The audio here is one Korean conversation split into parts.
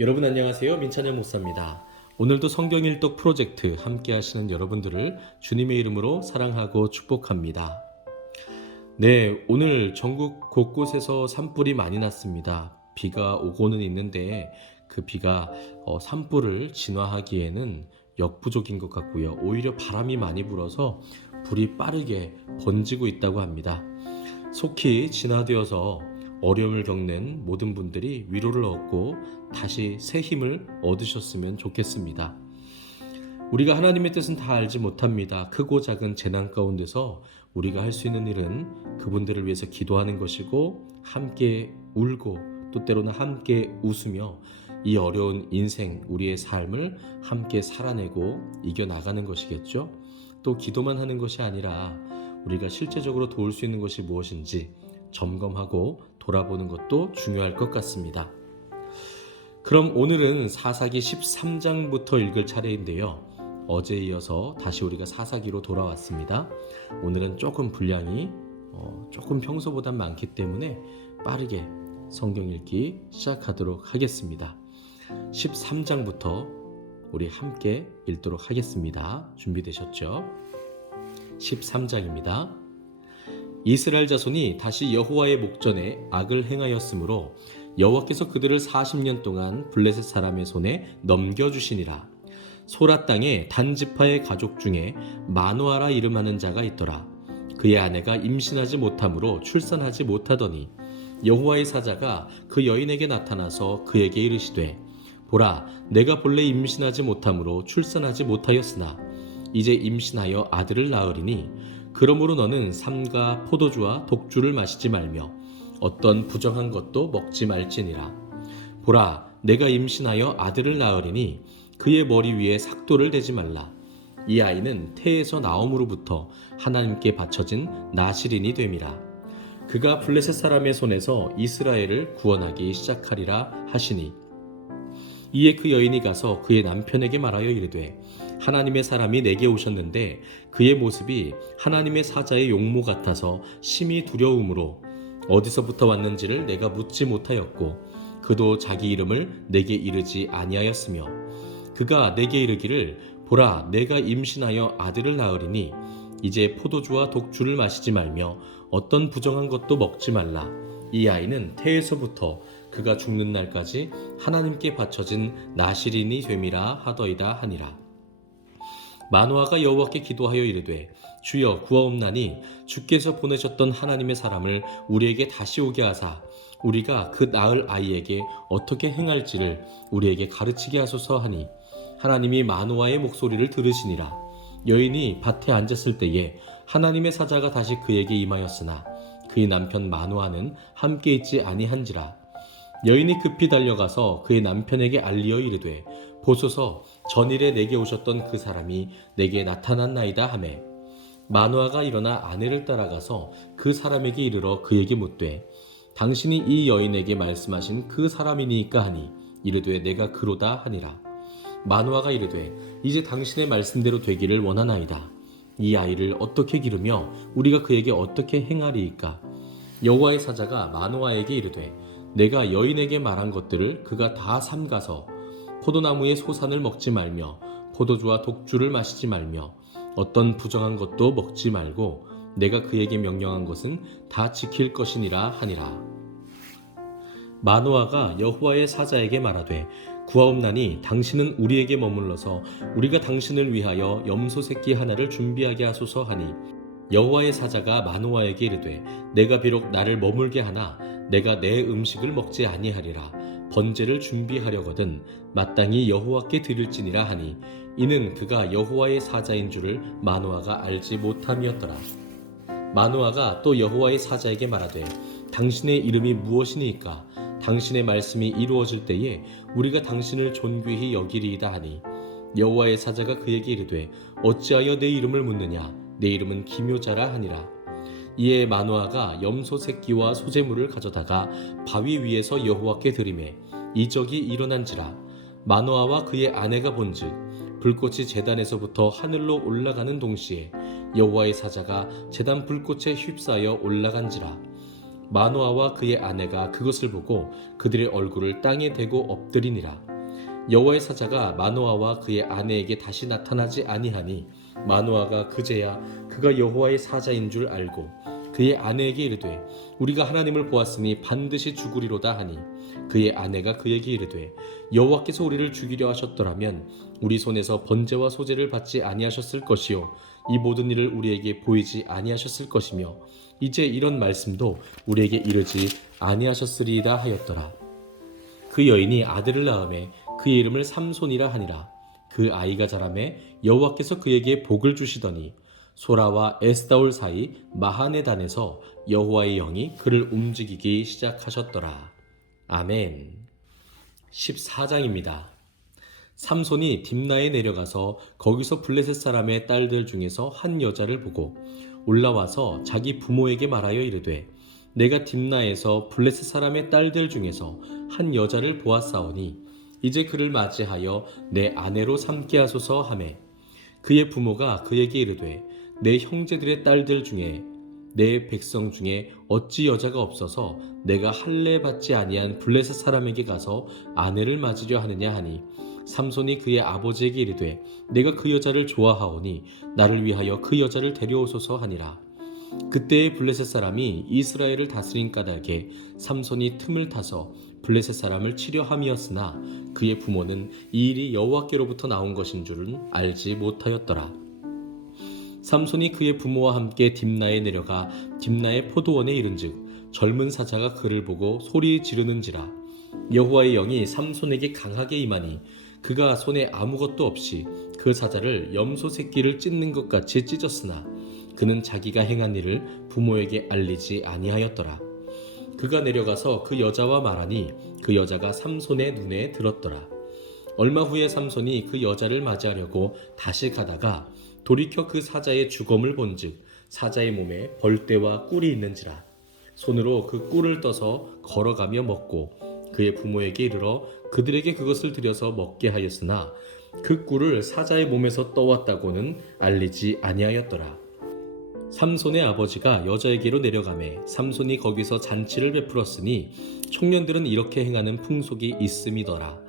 여러분 안녕하세요. 민찬영 목사입니다. 오늘도 성경 일독 프로젝트 함께 하시는 여러분들을 주님의 이름으로 사랑하고 축복합니다. 네, 오늘 전국 곳곳에서 산불이 많이 났습니다. 비가 오고는 있는데 그 비가 산불을 진화하기에는 역부족인 것 같고요. 오히려 바람이 많이 불어서 불이 빠르게 번지고 있다고 합니다. 속히 진화되어서 어려움을 겪는 모든 분들이 위로를 얻고 다시 새 힘을 얻으셨으면 좋겠습니다. 우리가 하나님의 뜻은 다 알지 못합니다. 크고 작은 재난 가운데서 우리가 할 수 있는 일은 그분들을 위해서 기도하는 것이고 함께 울고 또 때로는 함께 웃으며 이 어려운 인생 우리의 삶을 함께 살아내고 이겨나가는 것이겠죠. 또 기도만 하는 것이 아니라 우리가 실제적으로 도울 수 있는 것이 무엇인지 점검하고 돌아보는 것도 중요할 것 같습니다. 그럼 오늘은 사사기 13장부터 읽을 차례인데요. 어제에 이어서 다시 우리가 사사기로 돌아왔습니다. 오늘은 조금 분량이 조금 평소보다 많기 때문에 빠르게 성경 읽기 시작하도록 하겠습니다. 13장부터 우리 함께 읽도록 하겠습니다. 준비되셨죠? 13장입니다. 이스라엘 자손이 다시 여호와의 목전에 악을 행하였으므로 여호와께서 그들을 40년 동안 블레셋 사람의 손에 넘겨주시니라. 소라 땅에 단지파의 가족 중에 마노아라 이름하는 자가 있더라. 그의 아내가 임신하지 못하므로 출산하지 못하더니 여호와의 사자가 그 여인에게 나타나서 그에게 이르시되 보라, 내가 본래 임신하지 못하므로 출산하지 못하였으나 이제 임신하여 아들을 낳으리니 그러므로 너는 삼가 포도주와 독주를 마시지 말며 어떤 부정한 것도 먹지 말지니라. 보라, 내가 임신하여 아들을 낳으리니 그의 머리 위에 삭도를 대지 말라. 이 아이는 태에서 나옴으로부터 하나님께 바쳐진 나실인이 됨이라. 그가 블레셋 사람의 손에서 이스라엘을 구원하기 시작하리라 하시니 이에 그 여인이 가서 그의 남편에게 말하여 이르되 하나님의 사람이 내게 오셨는데 그의 모습이 하나님의 사자의 용모 같아서 심히 두려움으로 어디서부터 왔는지를 내가 묻지 못하였고 그도 자기 이름을 내게 이르지 아니하였으며 그가 내게 이르기를 보라, 내가 임신하여 아들을 낳으리니 이제 포도주와 독주를 마시지 말며 어떤 부정한 것도 먹지 말라. 이 아이는 태에서부터 그가 죽는 날까지 하나님께 바쳐진 나실인이 됨이라 하더이다 하니라. 마노아가 여호와께 기도하여 이르되 주여 구하옵나니 주께서 보내셨던 하나님의 사람을 우리에게 다시 오게 하사 우리가 그 낳을 아이에게 어떻게 행할지를 우리에게 가르치게 하소서 하니 하나님이 마노아의 목소리를 들으시니라. 여인이 밭에 앉았을 때에 하나님의 사자가 다시 그에게 임하였으나 그의 남편 마노아는 함께 있지 아니한지라. 여인이 급히 달려가서 그의 남편에게 알리어 이르되 보소서, 전일에 내게 오셨던 그 사람이 내게 나타났나이다 하매 마노아가 일어나 아내를 따라가서 그 사람에게 이르러 그에게 묻되 당신이 이 여인에게 말씀하신 그 사람이니까 하니 이르되 내가 그로다 하니라. 마노아가 이르되 이제 당신의 말씀대로 되기를 원하나이다. 이 아이를 어떻게 기르며 우리가 그에게 어떻게 행하리이까. 여호와의 사자가 마노아에게 이르되 내가 여인에게 말한 것들을 그가 다 삼가서 포도나무의 소산을 먹지 말며 포도주와 독주를 마시지 말며 어떤 부정한 것도 먹지 말고 내가 그에게 명령한 것은 다 지킬 것이니라 하니라. 마노아가 여호와의 사자에게 말하되 구하옵나니 당신은 우리에게 머물러서 우리가 당신을 위하여 염소 새끼 하나를 준비하게 하소서 하니 여호와의 사자가 마노아에게 이르되 내가 비록 나를 머물게 하나 내가 내 음식을 먹지 아니하리라. 번제를 준비하려거든 마땅히 여호와께 드릴지니라 하니 이는 그가 여호와의 사자인 줄을 마노아가 알지 못함이었더라. 마노아가 또 여호와의 사자에게 말하되 당신의 이름이 무엇이니까 당신의 말씀이 이루어질 때에 우리가 당신을 존귀히 여기리이다 하니 여호와의 사자가 그에게 이르되 어찌하여 내 이름을 묻느냐 내 이름은 기묘자라 하니라. 이에 마노아가 염소 새끼와 소재물을 가져다가 바위 위에서 여호와께 드리매 이적이 일어난지라. 마노아와 그의 아내가 본즉 불꽃이 제단에서부터 하늘로 올라가는 동시에 여호와의 사자가 제단 불꽃에 휩싸여 올라간지라. 마노아와 그의 아내가 그것을 보고 그들의 얼굴을 땅에 대고 엎드리니라. 여호와의 사자가 마노아와 그의 아내에게 다시 나타나지 아니하니 마노아가 그제야 그가 여호와의 사자인 줄 알고 그의 아내에게 이르되 우리가 하나님을 보았으니 반드시 죽으리로다 하니 그의 아내가 그에게 이르되 여호와께서 우리를 죽이려 하셨더라면 우리 손에서 번제와 소제를 받지 아니하셨을 것이요 이 모든 일을 우리에게 보이지 아니하셨을 것이며 이제 이런 말씀도 우리에게 이르지 아니하셨으리이다 하였더라. 그 여인이 아들을 낳음에 그의 이름을 삼손이라 하니라. 그 아이가 자라매 여호와께서 그에게 복을 주시더니 소라와 에스다올 사이 마하네단에서 여호와의 영이 그를 움직이기 시작하셨더라. 아멘. 14장입니다. 삼손이 딥나에 내려가서 거기서 블레셋 사람의 딸들 중에서 한 여자를 보고 올라와서 자기 부모에게 말하여 이르되 내가 딥나에서 블레셋 사람의 딸들 중에서 한 여자를 보았사오니 이제 그를 맞이하여 내 아내로 삼게 하소서 하매 그의 부모가 그에게 이르되 내 형제들의 딸들 중에 내 백성 중에 어찌 여자가 없어서 내가 할례 받지 아니한 블레셋 사람에게 가서 아내를 맞으려 하느냐 하니 삼손이 그의 아버지에게 이르되 내가 그 여자를 좋아하오니 나를 위하여 그 여자를 데려오소서 하니라. 그때의 블레셋 사람이 이스라엘을 다스린 까닭에 삼손이 틈을 타서 블레셋 사람을 치려 함이었으나 그의 부모는 이 일이 여호와께로부터 나온 것인 줄은 알지 못하였더라. 삼손이 그의 부모와 함께 딥나에 내려가 딥나의 포도원에 이른즉 젊은 사자가 그를 보고 소리 지르는지라. 여호와의 영이 삼손에게 강하게 임하니 그가 손에 아무것도 없이 그 사자를 염소 새끼를 찢는 것 같이 찢었으나 그는 자기가 행한 일을 부모에게 알리지 아니하였더라. 그가 내려가서 그 여자와 말하니 그 여자가 삼손의 눈에 들었더라. 얼마 후에 삼손이 그 여자를 맞이하려고 다시 가다가 돌이켜 그 사자의 주검을 본즉 사자의 몸에 벌떼와 꿀이 있는지라. 손으로 그 꿀을 떠서 걸어가며 먹고 그의 부모에게 이르러 그들에게 그것을 들여서 먹게 하였으나 그 꿀을 사자의 몸에서 떠왔다고는 알리지 아니하였더라. 삼손의 아버지가 여자에게로 내려가매 삼손이 거기서 잔치를 베풀었으니 청년들은 이렇게 행하는 풍속이 있음이더라.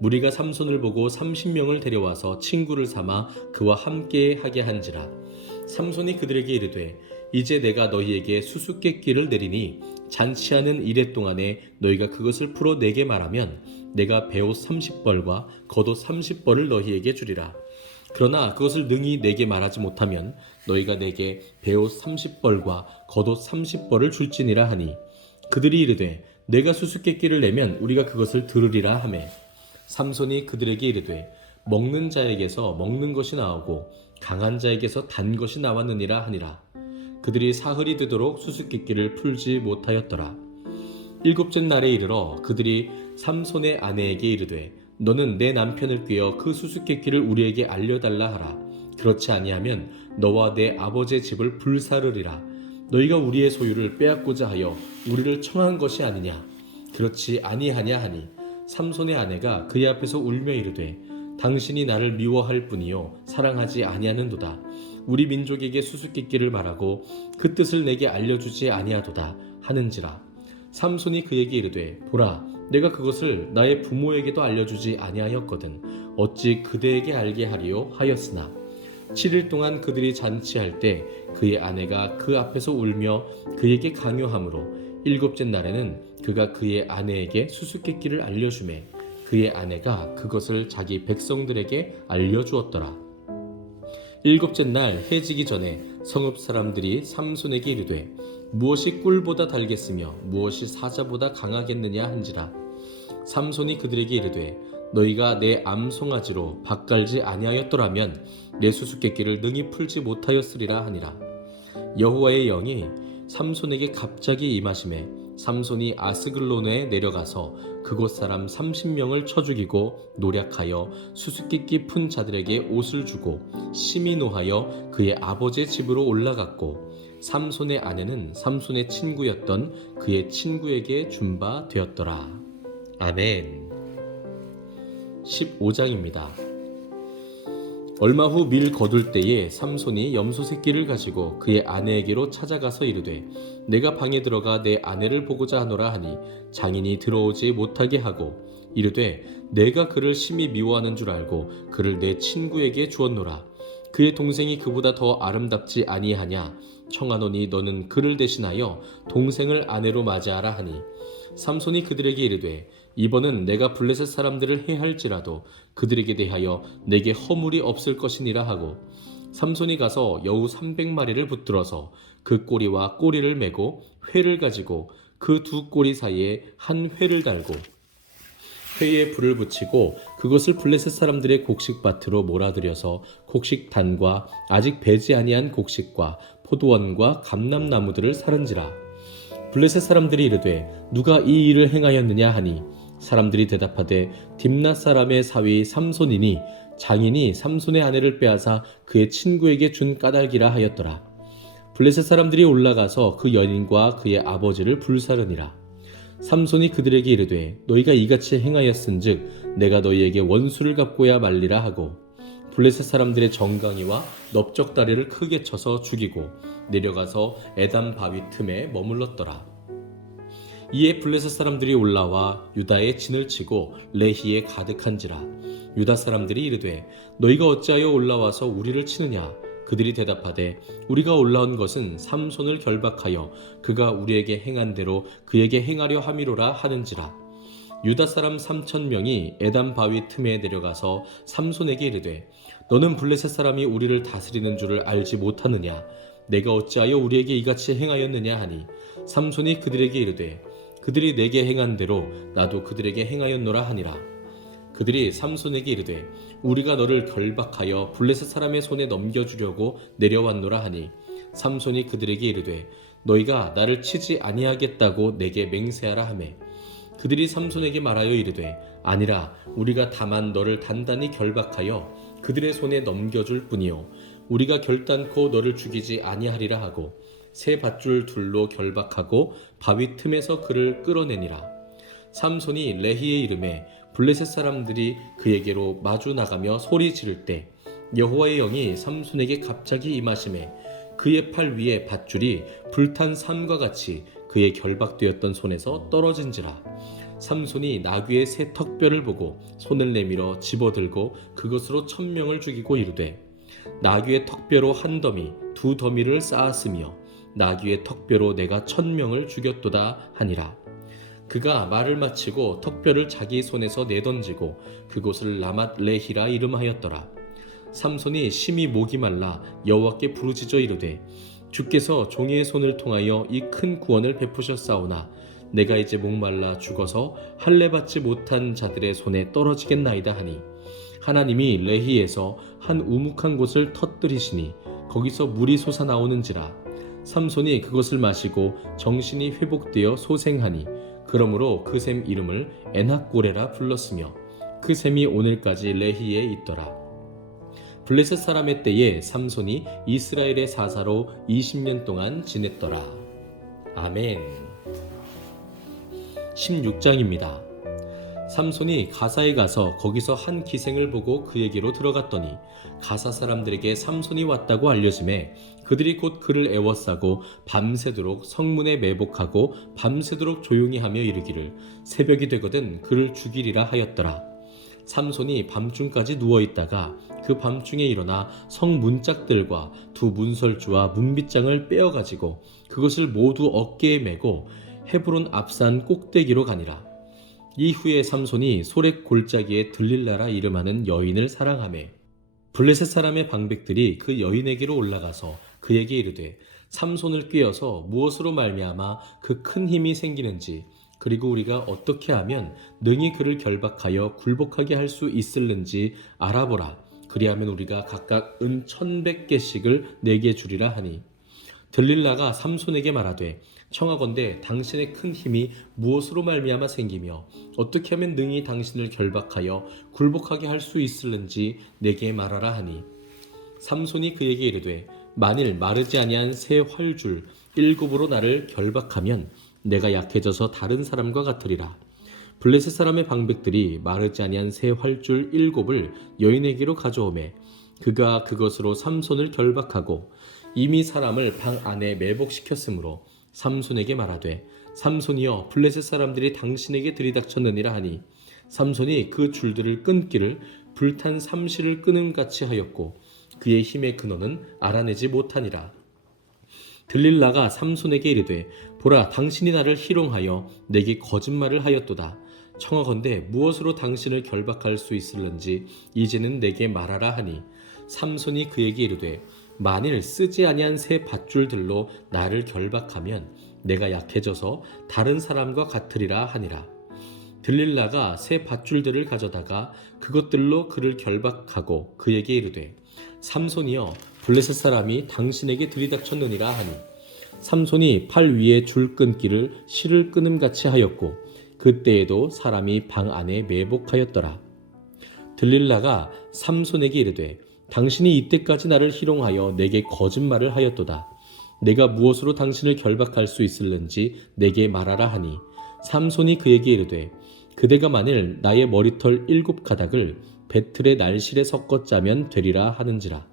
무리가 삼손을 보고 30명을 데려와서 친구를 삼아 그와 함께 하게 한지라. 삼손이 그들에게 이르되 이제 내가 너희에게 수수께끼를 내리니 잔치하는 이래 동안에 너희가 그것을 풀어 내게 말하면 내가 베옷 30벌과 겉옷 30벌을 너희에게 주리라. 그러나 그것을 능히 내게 말하지 못하면 너희가 내게 베옷 30벌과 겉옷 30벌을 줄지니라 하니 그들이 이르되 내가 수수께끼를 내면 우리가 그것을 들으리라 하매 삼손이 그들에게 이르되 먹는 자에게서 먹는 것이 나오고 강한 자에게서 단 것이 나왔느니라 하니라. 그들이 사흘이 되도록 수수께끼를 풀지 못하였더라. 일곱째 날에 이르러 그들이 삼손의 아내에게 이르되 너는 내 남편을 꾀어 그 수수께끼를 우리에게 알려달라 하라. 그렇지 아니하면 너와 내 아버지의 집을 불사르리라. 너희가 우리의 소유를 빼앗고자 하여 우리를 청한 것이 아니냐. 그렇지 아니하냐 하니 삼손의 아내가 그의 앞에서 울며 이르되 당신이 나를 미워할 뿐이요 사랑하지 아니하는도다. 우리 민족에게 수수께끼를 말하고 그 뜻을 내게 알려주지 아니하도다 하는지라. 삼손이 그에게 이르되 보라 내가 그것을 나의 부모에게도 알려주지 아니하였거든 어찌 그대에게 알게 하리요 하였으나 7일 동안 그들이 잔치할 때 그의 아내가 그 앞에서 울며 그에게 강요하므로 일곱째 날에는 그가 그의 아내에게 수수께끼를 알려주매 그의 아내가 그것을 자기 백성들에게 알려주었더라. 일곱째 날 해지기 전에 성읍 사람들이 삼손에게 이르되 무엇이 꿀보다 달겠으며 무엇이 사자보다 강하겠느냐 한지라. 삼손이 그들에게 이르되 너희가 내 암송아지로 밭갈지 아니하였더라면 내 수수께끼를 능히 풀지 못하였으리라 하니라. 여호와의 영이 삼손에게 갑자기 임하심에 삼손이 아스글론에 내려가서 그곳 사람 30명을 쳐 죽이고 노략하여 수수께끼 푼 자들에게 옷을 주고 심히 노하여 그의 아버지의 집으로 올라갔고 삼손의 아내는 삼손의 친구였던 그의 친구에게 준 바 되었더라. 아멘. 15장입니다. 얼마 후 밀 거둘 때에 삼손이 염소 새끼를 가지고 그의 아내에게로 찾아가서 이르되 내가 방에 들어가 내 아내를 보고자 하노라 하니 장인이 들어오지 못하게 하고 이르되 내가 그를 심히 미워하는 줄 알고 그를 내 친구에게 주었노라. 그의 동생이 그보다 더 아름답지 아니하냐. 청하노니 너는 그를 대신하여 동생을 아내로 맞이하라 하니 삼손이 그들에게 이르되 이번은 내가 블레셋 사람들을 해할지라도 그들에게 대하여 내게 허물이 없을 것이니라 하고 삼손이 가서 여우 300마리를 붙들어서 그 꼬리와 꼬리를 메고 회를 가지고 그 두 꼬리 사이에 한 회를 달고 회에 불을 붙이고 그것을 블레셋 사람들의 곡식밭으로 몰아들여서 곡식단과 아직 배지 아니한 곡식과 포도원과 감람나무들을 사른지라. 블레셋 사람들이 이르되 누가 이 일을 행하였느냐 하니 사람들이 대답하되 딥낫 사람의 사위 삼손이니 장인이 삼손의 아내를 빼앗아 그의 친구에게 준 까닭이라 하였더라. 블레셋 사람들이 올라가서 그 여인과 그의 아버지를 불사르니라. 삼손이 그들에게 이르되 너희가 이같이 행하였은즉 내가 너희에게 원수를 갚고야 말리라 하고 블레셋 사람들의 정강이와 넓적다리를 크게 쳐서 죽이고 내려가서 에담 바위 틈에 머물렀더라. 이에 블레셋 사람들이 올라와 유다에 진을 치고 레히에 가득한지라. 유다 사람들이 이르되 너희가 어찌하여 올라와서 우리를 치느냐. 그들이 대답하되 우리가 올라온 것은 삼손을 결박하여 그가 우리에게 행한 대로 그에게 행하려 함이로라 하는지라. 유다 사람 3,000명이 에담 바위 틈에 내려가서 삼손에게 이르되 너는 블레셋 사람이 우리를 다스리는 줄을 알지 못하느냐. 내가 어찌하여 우리에게 이같이 행하였느냐 하니 삼손이 그들에게 이르되 그들이 내게 행한 대로 나도 그들에게 행하였노라 하니라. 그들이 삼손에게 이르되 우리가 너를 결박하여 블레셋 사람의 손에 넘겨주려고 내려왔노라 하니 삼손이 그들에게 이르되 너희가 나를 치지 아니하겠다고 내게 맹세하라 하매 그들이 삼손에게 말하여 이르되 아니라 우리가 다만 너를 단단히 결박하여 그들의 손에 넘겨줄 뿐이요 우리가 결단코 너를 죽이지 아니하리라 하고 새 밧줄 둘로 결박하고 바위 틈에서 그를 끌어내니라. 삼손이 레히의 이름에 블레셋 사람들이 그에게로 마주 나가며 소리 지를 때 여호와의 영이 삼손에게 갑자기 임하시매 그의 팔 위에 밧줄이 불탄 삼과 같이 그의 결박되었던 손에서 떨어진지라. 삼손이 나귀의 새 턱뼈를 보고 손을 내밀어 집어들고 그것으로 1,000명을 죽이고 이르되 나귀의 턱뼈로 한 더미 두 더미를 쌓았으며 나귀의 턱뼈로 내가 1,000명을 죽였도다 하니라. 그가 말을 마치고 턱뼈를 자기 손에서 내던지고 그곳을 라맛 레히라 이름하였더라. 삼손이 심히 목이 말라 여호와께 부르짖어 이르되 주께서 종이의 손을 통하여 이 큰 구원을 베푸셨사오나 내가 이제 목말라 죽어서 할례 받지 못한 자들의 손에 떨어지겠나이다 하니 하나님이 레히에서 한 우묵한 곳을 터뜨리시니 거기서 물이 솟아나오는지라. 삼손이 그것을 마시고 정신이 회복되어 소생하니 그러므로 그 샘 이름을 에낙고레라 불렀으며 그 샘이 오늘까지 레히에 있더라. 블레셋 사람의 때에 삼손이 이스라엘의 사사로 20년 동안 지냈더라. 아멘. 16장입니다. 삼손이 가사에 가서 거기서 한 기생을 보고 그에게로 들어갔더니 가사 사람들에게 삼손이 왔다고 알려지매 그들이 곧 그를 애워싸고 밤새도록 성문에 매복하고 밤새도록 조용히 하며 이르기를 새벽이 되거든 그를 죽이리라 하였더라. 삼손이 밤중까지 누워있다가 그 밤중에 일어나 성 문짝들과 두 문설주와 문빗장을 빼어가지고 그것을 모두 어깨에 메고 헤브론 앞산 꼭대기로 가니라. 이후에 삼손이 소렉 골짜기에 들릴라라 이름하는 여인을 사랑하매 블레셋 사람의 방백들이 그 여인에게로 올라가서 그에게 이르되 삼손을 꾀어서 무엇으로 말미암아 그 큰 힘이 생기는지 그리고 우리가 어떻게 하면 능히 그를 결박하여 굴복하게 할 수 있을는지 알아보라. 그리하면 우리가 각각 은 1,100개씩을 내게 주리라 하니 들릴라가 삼손에게 말하되 청하건대 당신의 큰 힘이 무엇으로 말미암아 생기며 어떻게 하면 능히 당신을 결박하여 굴복하게 할 수 있을는지 내게 말하라 하니 삼손이 그에게 이르되 만일 마르지 아니한 새 활줄 7으로 나를 결박하면 내가 약해져서 다른 사람과 같으리라. 블레셋 사람의 방백들이 마르지 아니한 새 활줄 7을 여인에게로 가져오매 그가 그것으로 삼손을 결박하고 이미 사람을 방 안에 매복시켰으므로 삼손에게 말하되 삼손이여 블레셋 사람들이 당신에게 들이닥쳤느니라 하니 삼손이 그 줄들을 끊기를 불탄 삼시를 끊음같이 하였고 그의 힘의 근원은 알아내지 못하니라. 들릴라가 삼손에게 이르되 보라 당신이 나를 희롱하여 내게 거짓말을 하였도다. 청하건대 무엇으로 당신을 결박할 수 있을런지 이제는 내게 말하라 하니 삼손이 그에게 이르되 만일 쓰지 아니한 새 밧줄들로 나를 결박하면 내가 약해져서 다른 사람과 같으리라 하니라. 들릴라가 새 밧줄들을 가져다가 그것들로 그를 결박하고 그에게 이르되 삼손이여 블레셋 사람이 당신에게 들이닥쳤느니라 하니 삼손이 팔 위에 줄 끊기를 실을 끊음같이 하였고 그때에도 사람이 방 안에 매복하였더라. 들릴라가 삼손에게 이르되 당신이 이때까지 나를 희롱하여 내게 거짓말을 하였도다. 내가 무엇으로 당신을 결박할 수 있을는지 내게 말하라 하니 삼손이 그에게 이르되 그대가 만일 나의 머리털 7가닥을 배틀의 날실에 섞어 짜면 되리라 하는지라.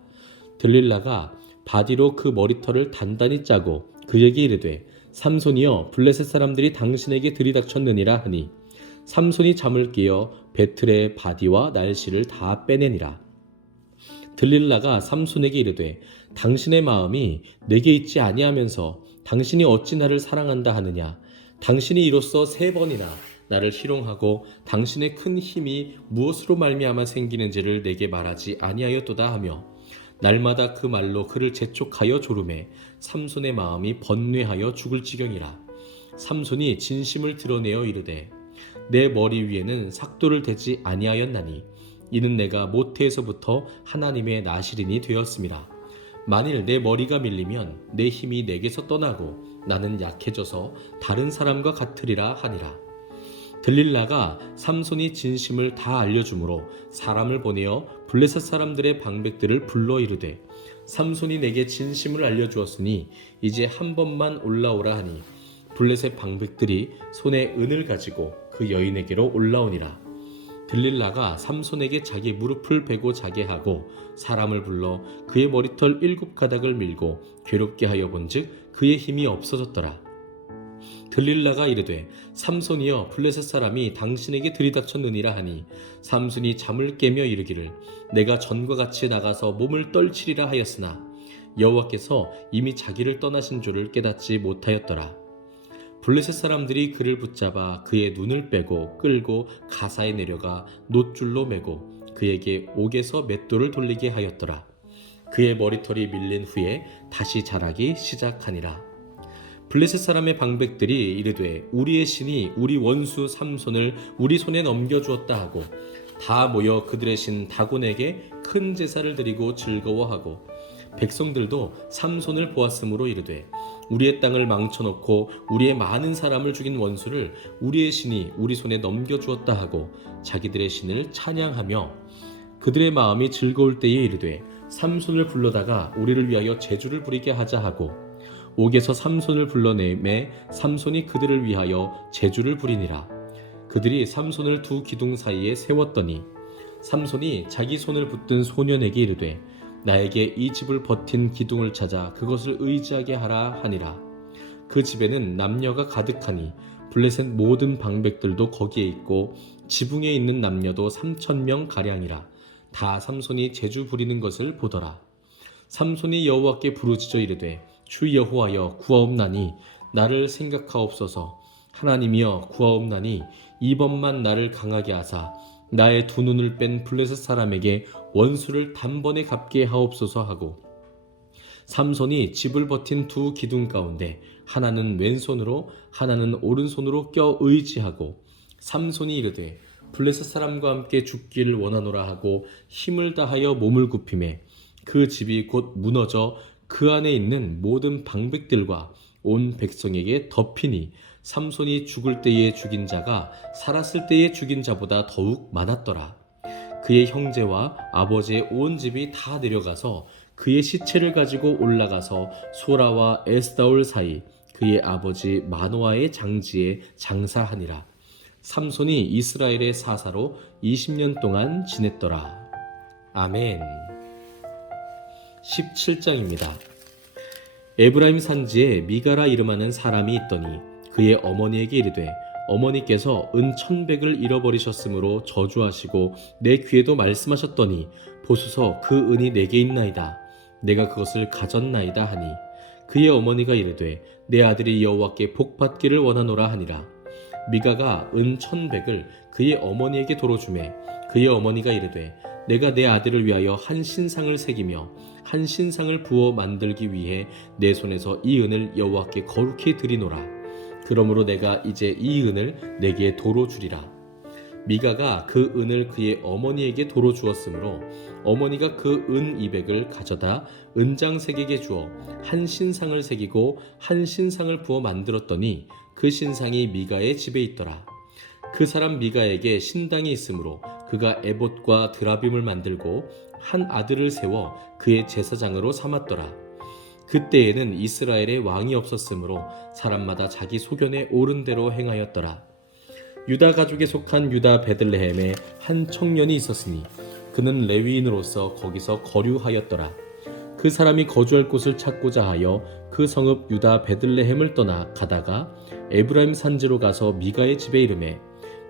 들릴라가 바디로 그 머리털을 단단히 짜고 그에게 이르되 삼손이여 블레셋 사람들이 당신에게 들이닥쳤느니라 하니 삼손이 잠을 깨어 배틀의 바디와 날실을 다 빼내니라. 들릴라가 삼손에게 이르되 당신의 마음이 내게 있지 아니하면서 당신이 어찌 나를 사랑한다 하느냐. 당신이 이로써 3번이나 나를 희롱하고 당신의 큰 힘이 무엇으로 말미암아 생기는지를 내게 말하지 아니하였도다 하며 날마다 그 말로 그를 재촉하여 조르매 삼손의 마음이 번뇌하여 죽을 지경이라. 삼손이 진심을 드러내어 이르되 내 머리 위에는 삭도를 대지 아니하였나니 이는 내가 모태에서부터 하나님의 나시린이 되었음이라. 만일 내 머리가 밀리면 내 힘이 내게서 떠나고 나는 약해져서 다른 사람과 같으리라 하니라. 들릴라가 삼손이 진심을 다 알려주므로 사람을 보내어 블레셋 사람들의 방백들을 불러 이르되 삼손이 내게 진심을 알려주었으니 이제 한 번만 올라오라 하니 블레셋 방백들이 손에 은을 가지고 그 여인에게로 올라오니라. 들릴라가 삼손에게 자기 무릎을 베고 자게 하고 사람을 불러 그의 머리털 7가닥을 밀고 괴롭게 하여 본즉 그의 힘이 없어졌더라. 들릴라가 이르되 삼손이여 블레셋 사람이 당신에게 들이닥쳤느니라 하니 삼손이 잠을 깨며 이르기를 내가 전과 같이 나가서 몸을 떨치리라 하였으나 여호와께서 이미 자기를 떠나신 줄을 깨닫지 못하였더라. 블레셋 사람들이 그를 붙잡아 그의 눈을 빼고 끌고 가사에 내려가 놋줄로 매고 그에게 옥에서 맷돌을 돌리게 하였더라. 그의 머리털이 밀린 후에 다시 자라기 시작하니라. 블레셋 사람의 방백들이 이르되 우리의 신이 우리 원수 삼손을 우리 손에 넘겨주었다 하고 다 모여 그들의 신 다곤에게 큰 제사를 드리고 즐거워하고 백성들도 삼손을 보았으므로 이르되 우리의 땅을 망쳐놓고 우리의 많은 사람을 죽인 원수를 우리의 신이 우리 손에 넘겨주었다 하고 자기들의 신을 찬양하며 그들의 마음이 즐거울 때에 이르되 삼손을 불러다가 우리를 위하여 제주를 부리게 하자 하고 옥에서 삼손을 불러내매 삼손이 그들을 위하여 제주를 부리니라. 그들이 삼손을 두 기둥 사이에 세웠더니 삼손이 자기 손을 붙든 소년에게 이르되 나에게 이 집을 버틴 기둥을 찾아 그것을 의지하게 하라 하니라. 그 집에는 남녀가 가득하니 블레셋 모든 방백들도 거기에 있고 지붕에 있는 남녀도 3,000명 가량이라. 다 삼손이 제주 부리는 것을 보더라. 삼손이 여호와께 부르짖어 이르되 주 여호와여 구하옵나니 나를 생각하옵소서. 하나님이여 구하옵나니 이번만 나를 강하게 하사 나의 두 눈을 뺀 블레셋 사람에게 원수를 단번에 갚게 하옵소서 하고 삼손이 집을 버틴 두 기둥 가운데 하나는 왼손으로 하나는 오른손으로 껴 의지하고 삼손이 이르되 블레셋 사람과 함께 죽기를 원하노라 하고 힘을 다하여 몸을 굽히매 그 집이 곧 무너져 그 안에 있는 모든 방백들과 온 백성에게 덮이니 삼손이 죽을 때에 죽인 자가 살았을 때에 죽인 자보다 더욱 많았더라. 그의 형제와 아버지의 온 집이 다 내려가서 그의 시체를 가지고 올라가서 소라와 에스다올 사이 그의 아버지 마노아의 장지에 장사하니라. 삼손이 이스라엘의 사사로 20년 동안 지냈더라. 아멘. 17장입니다. 에브라임 산지에 미가라 이름하는 사람이 있더니 그의 어머니에게 이르되 어머니께서 은 1,100을 잃어버리셨으므로 저주하시고 내 귀에도 말씀하셨더니 보소서 그 은이 내게 있나이다. 내가 그것을 가졌나이다 하니 그의 어머니가 이르되 내 아들이 여호와께 복받기를 원하노라 하니라. 미가가 은 1,100을 그의 어머니에게 도로 주매 그의 어머니가 이르되 내가 내 아들을 위하여 한 신상을 새기며 한 신상을 부어 만들기 위해 내 손에서 이 은을 여호와께 거룩히 드리노라. 그러므로 내가 이제 이 은을 내게 도로 주리라. 미가가 그 은을 그의 어머니에게 도로 주었으므로 어머니가 그 은 200을 가져다 은장색에게 주어 한 신상을 새기고 한 신상을 부어 만들었더니 그 신상이 미가의 집에 있더라. 그 사람 미가에게 신당이 있으므로 그가 에봇과 드라빔을 만들고 한 아들을 세워 그의 제사장으로 삼았더라. 그때에는 이스라엘에 왕이 없었으므로 사람마다 자기 소견에 옳은 대로 행하였더라. 유다 가족에 속한 유다 베들레헴에 한 청년이 있었으니 그는 레위인으로서 거기서 거류하였더라. 그 사람이 거주할 곳을 찾고자 하여 그 성읍 유다 베들레헴을 떠나 가다가 에브라임 산지로 가서 미가의 집에 이르매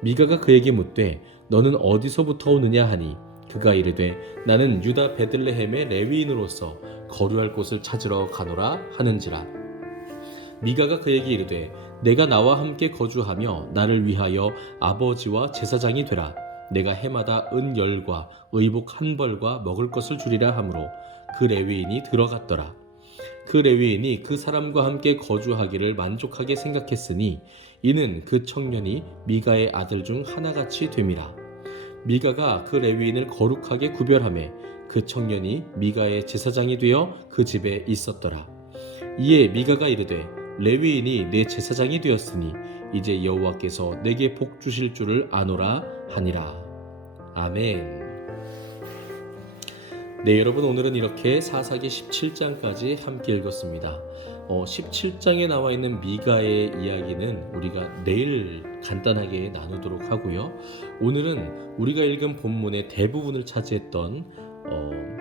미가가 그에게 묻되 너는 어디서부터 오느냐 하니 그가 이르되 나는 유다 베들레헴의 레위인으로서 거류할 곳을 찾으러 가노라 하는지라. 미가가 그에게 이르되 내가 나와 함께 거주하며 나를 위하여 아버지와 제사장이 되라. 내가 해마다 은 10과 의복 1벌과 먹을 것을 주리라 하므로 그 레위인이 들어갔더라. 그 레위인이 그 사람과 함께 거주하기를 만족하게 생각했으니 이는 그 청년이 미가의 아들 중 하나같이 됨이라. 미가가 그 레위인을 거룩하게 구별하매 그 청년이 미가의 제사장이 되어 그 집에 있었더라. 이에 미가가 이르되 레위인이 내 제사장이 되었으니 이제 여호와께서 내게 복 주실 줄을 아노라 하니라. 아멘. 네, 여러분, 오늘은 이렇게 사사기 17장까지 함께 읽었습니다. 17장에 나와 있는 미가의 이야기는 우리가 내일 간단하게 나누도록 하고요. 오늘은 우리가 읽은 본문의 대부분을 차지했던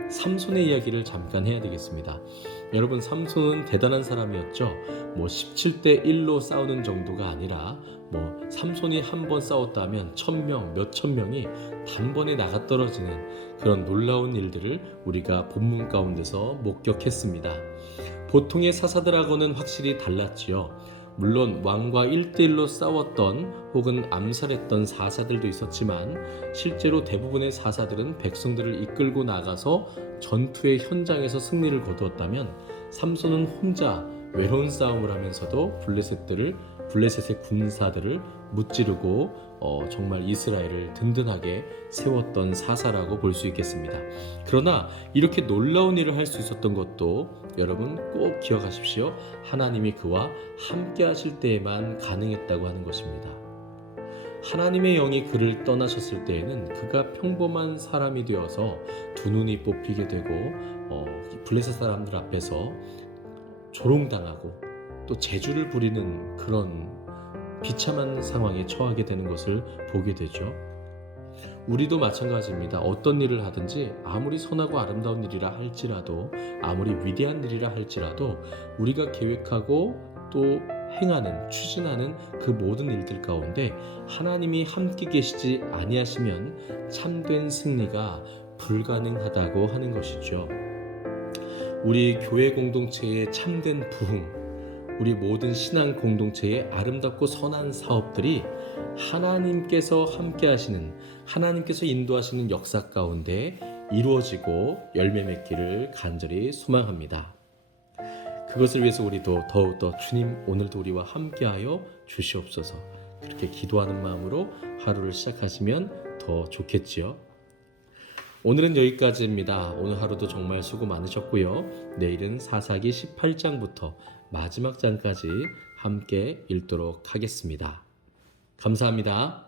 삼손의 이야기를 잠깐 해야 되겠습니다. 여러분, 삼손은 대단한 사람이었죠. 17대 1로 싸우는 정도가 아니라 삼손이 한 번 싸웠다면 1,000명, 몇천 명이 단번에 나가 떨어지는 그런 놀라운 일들을 우리가 본문 가운데서 목격했습니다. 보통의 사사들하고는 확실히 달랐지요. 물론 왕과 1대1로 싸웠던 혹은 암살했던 사사들도 있었지만 실제로 대부분의 사사들은 백성들을 이끌고 나가서 전투의 현장에서 승리를 거두었다면 삼손은 혼자 외로운 싸움을 하면서도 블레셋의 군사들을 무찌르고 정말 이스라엘을 든든하게 세웠던 사사라고 볼 수 있겠습니다. 그러나 이렇게 놀라운 일을 할 수 있었던 것도 여러분 꼭 기억하십시오. 하나님이 그와 함께 하실 때에만 가능했다고 하는 것입니다. 하나님의 영이 그를 떠나셨을 때에는 그가 평범한 사람이 되어서 두 눈이 뽑히게 되고 블레셋 사람들 앞에서 조롱당하고 또 재주를 부리는 그런 비참한 상황에 처하게 되는 것을 보게 되죠. 우리도 마찬가지입니다. 어떤 일을 하든지 아무리 선하고 아름다운 일이라 할지라도 아무리 위대한 일이라 할지라도 우리가 계획하고 또 행하는, 추진하는 그 모든 일들 가운데 하나님이 함께 계시지 아니하시면 참된 승리가 불가능하다고 하는 것이죠. 우리 교회 공동체의 참된 부흥, 우리 모든 신앙 공동체의 아름답고 선한 사업들이 하나님께서 함께 하시는, 하나님께서 인도하시는 역사 가운데 이루어지고 열매 맺기를 간절히 소망합니다. 그것을 위해서 우리도 더욱더 주님 오늘도 우리와 함께하여 주시옵소서, 그렇게 기도하는 마음으로 하루를 시작하시면 더 좋겠지요. 오늘은 여기까지입니다. 오늘 하루도 정말 수고 많으셨고요. 내일은 사사기 18장부터 마지막 장까지 함께 읽도록 하겠습니다. 감사합니다.